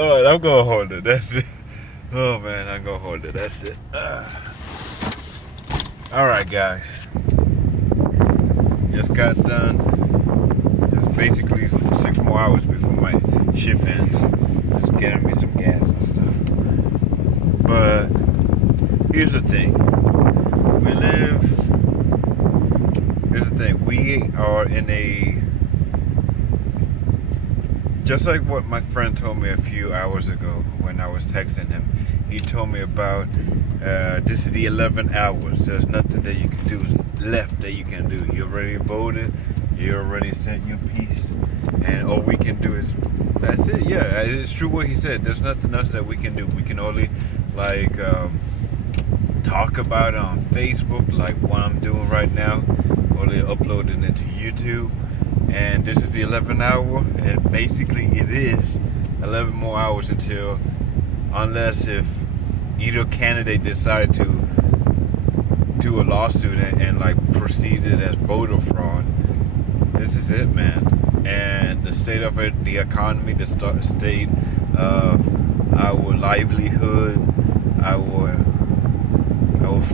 All right, I'm gonna hold it. That's it. Oh man, I'm gonna hold it. That's it. All right, guys. Just got done. Just basically 6 more hours before my shift ends. Just getting me some gas and stuff. But here's the thing. We are in a, just like what my friend told me a few hours ago when I was texting him. He told me about this is the 11 hours. There's nothing that you can do left that you can do. You already voted. You already said your piece, and all we can do is that's it. Yeah, it's true what he said. There's nothing else that we can do. We can only talk about it on Facebook, like what I'm doing right now, only uploading it to YouTube. And this is the 11th hour, and basically it is 11 more hours until, unless if either candidate decide to do a lawsuit and like proceeded as voter fraud. This is it, man. And the state of it, the economy, the state of our livelihood, our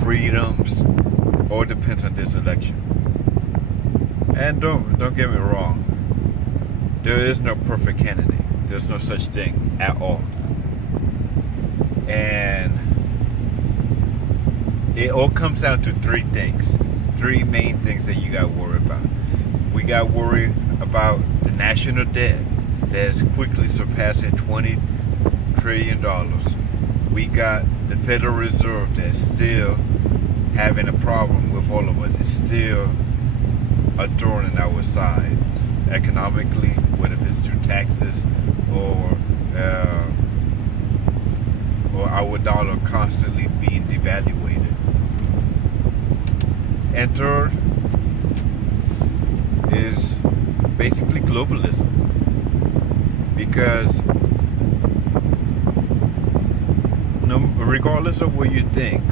freedoms, all depends on this election. And don't get me wrong. There is no perfect candidate. There's no such thing at all. And it all comes down to three main things that you got to worry about. We got to worry about the national debt that's quickly surpassing $20 trillion. We got the Federal Reserve that's still having a problem with all of us. It's still a thorn in our side economically, whether it's through taxes or our dollar constantly being devaluated. And third is basically globalism, because regardless of what you think,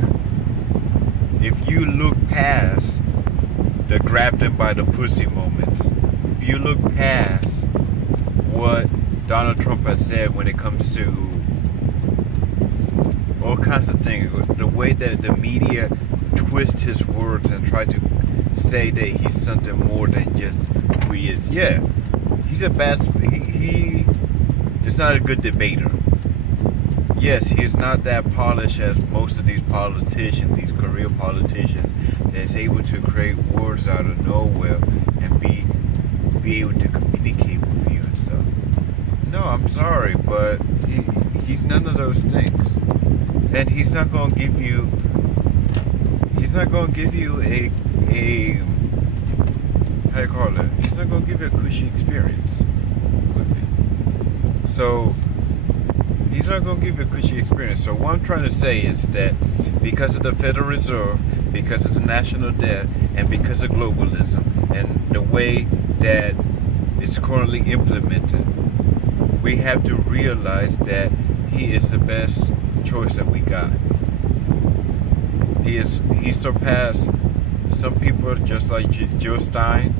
if you look past the grab them by the pussy moments, if you look past what Donald Trump has said when it comes to all kinds of things, the way that the media twists his words and try to say that he's something more than just who he is. Yeah, he's a bad. He is not a good debater. Yes, he is not that polished as most of these politicians, these career politicians, that's able to create words out of nowhere and be able to communicate with you and stuff. No, I'm sorry, but he's none of those things. And he's not going to give you a how you call it? He's not going to give you a cushy experience with it. So he's not going to give you a cushy experience. So what I'm trying to say is that because of the Federal Reserve, because of the national debt, and because of globalism, and the way that it's currently implemented, we have to realize that he is the best choice that we got. He surpassed some people just like Jill Stein,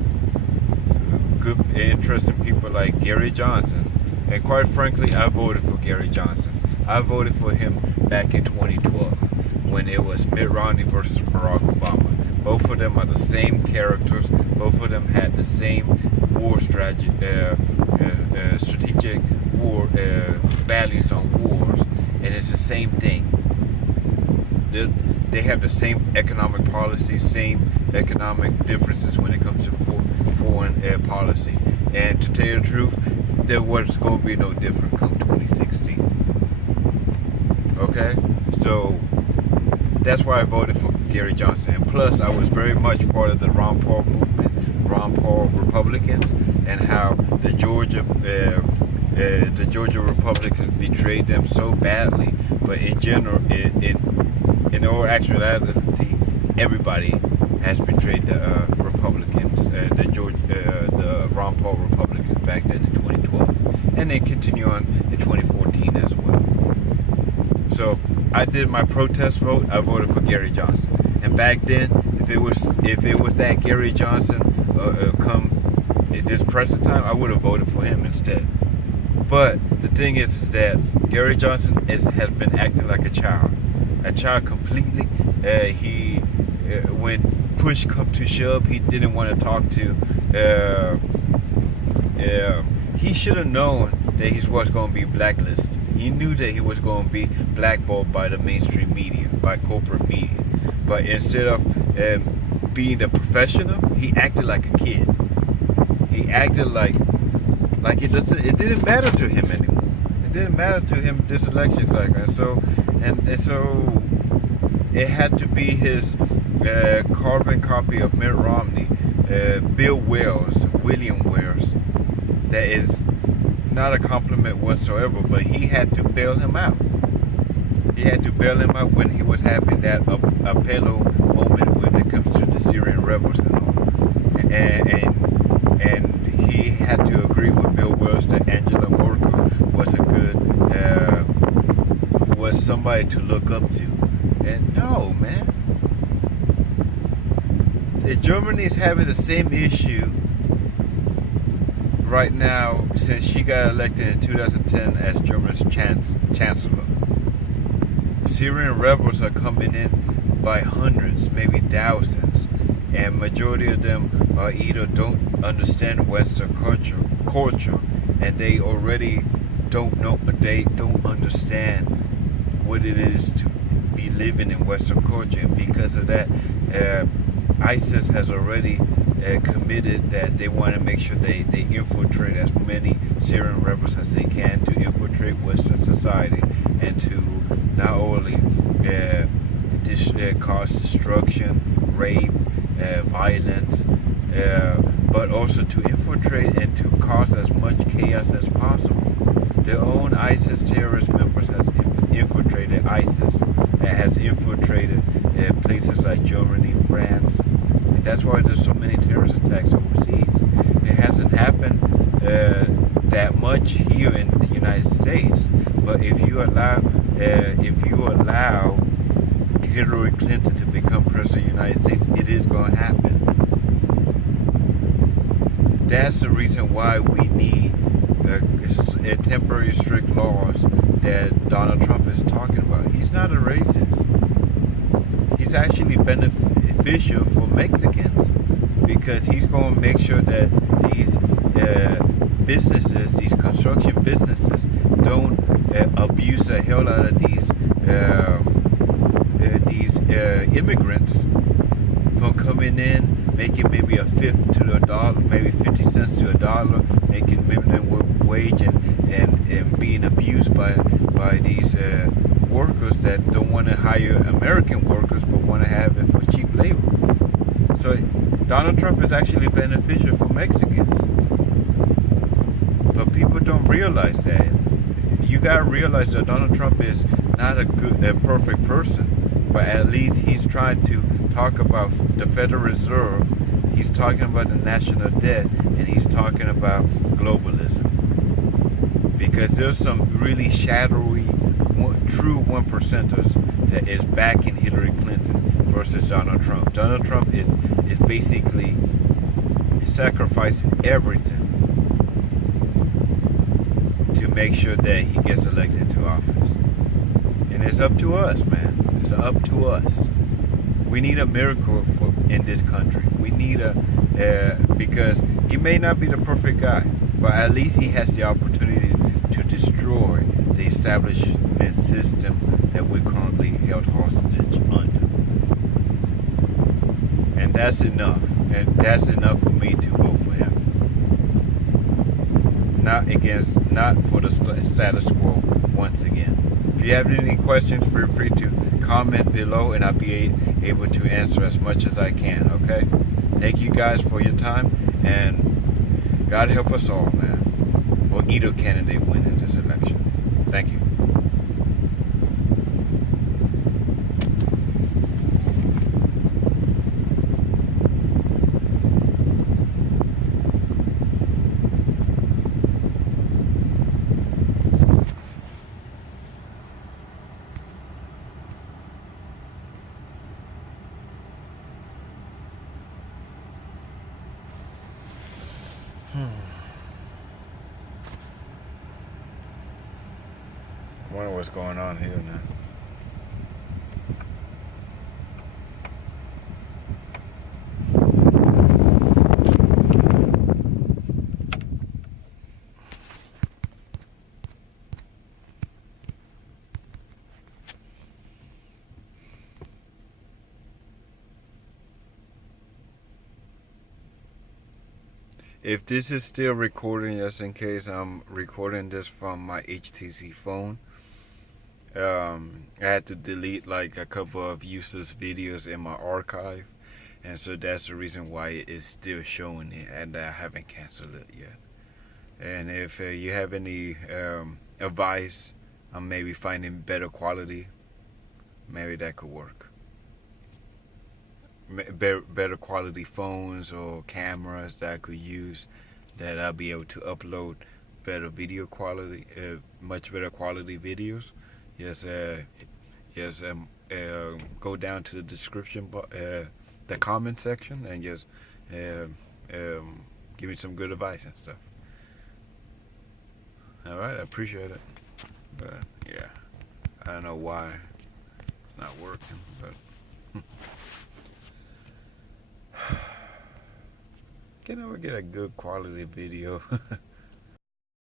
good interesting people like Gary Johnson. And quite frankly, I voted for Gary Johnson. I voted for him back in 2012 when it was Mitt Romney versus Barack Obama. Both of them are the same characters. Both of them had the same war strategy, strategic war values on wars, and it's the same thing. They have the same economic policy, same economic differences when it comes to foreign policy. And to tell you the truth, there was going to be no different come 2016. Okay? So that's why I voted for Gary Johnson. And plus, I was very much part of the Ron Paul movement, Ron Paul Republicans, and how the Georgia Republicans betrayed them so badly. But in general, in all actuality, everybody has betrayed the Republicans, the Ron Paul Republicans back then in 2012, and they continue on in 2014 as well. So I did my protest vote. I voted for Gary Johnson, and back then, if it was that Gary Johnson come at this present time, I would have voted for him instead. But the thing is that Gary Johnson has been acting like a child completely. He when push come to shove, he didn't want to talk to. He should have known that he was going to be blacklisted. He knew that he was going to be blackballed by the mainstream media, by corporate media. But instead of being a professional, he acted like a kid. He acted like it didn't matter to him anymore. It didn't matter to him this election cycle, and so it had to be his carbon copy of Mitt Romney, William Wells. That is not a compliment whatsoever, but he had to bail him out. He had to bail him out when he was having that Apollo moment when it comes to the Syrian rebels and all. And he had to agree with Bill Wells that Angela Merkel was a good, was somebody to look up to. And no, man. Germany is having the same issue right now since she got elected in 2010 as Germany's chancellor. Syrian rebels are coming in by hundreds, maybe thousands, and majority of them are either don't understand Western culture, and they already don't understand what it is to be living in Western culture, and because of that, ISIS has already committed that they want to make sure they infiltrate as many Syrian rebels as they can to infiltrate Western society and to not only cause destruction, rape, violence, but also to infiltrate and to cause as much chaos as possible. Their own ISIS terrorist members has infiltrated ISIS, has infiltrated places like Germany, France, and that's why there's so many terrorist attacks overseas. It hasn't happened that much here in the United States, but if you allow Hillary Clinton to become president of the United States, it is going to happen. That's the reason why we need temporary strict laws that Donald Trump is talking about. He's not a racist. He's actually beneficial for Mexicans because he's going to make sure that these businesses, these construction businesses, don't abuse the hell out of these immigrants from coming in, making maybe a fifth to a dollar, maybe 50 cents to a dollar, making minimum wage and being abused by these workers that don't want to hire American workers but want to have it for cheap labor. So Donald Trump is actually beneficial for Mexicans. But people don't realize that. You gotta realize that Donald Trump is not a perfect person, but at least he's trying to talk about the Federal Reserve. He's talking about the national debt, and he's talking about globalism. Because there's some really shadowy, true one percenters that is backing Hillary Clinton versus Donald Trump. Donald Trump is basically sacrificing everything to make sure that he gets elected to office. And it's up to us, man. It's up to us. We need a miracle in this country. We need because he may not be the perfect guy, but at least he has the opportunity to destroy the establishment system that we're currently held hostage under. And that's enough. And that's enough for me to vote for him. Not for the status quo once again. If you have any questions, feel free to comment below and I'll be able to answer as much as I can, okay? Thank you guys for your time, and God help us all, man, for either candidate win in this election. Thank you. wonder what's going on here now. If this is still recording, just in case, I'm recording this from my HTC phone. I had to delete like a couple of useless videos in my archive, and so that's the reason why it is still showing it, and I haven't canceled it yet. And if you have any advice on maybe finding better quality, maybe that could work. Better quality phones or cameras that I could use, that I'll be able to upload better video quality, much better quality videos. Yes, go down to the description, the comment section, and just give me some good advice and stuff. All right, I appreciate it. But yeah, I don't know why it's not working, but can never get a good quality video.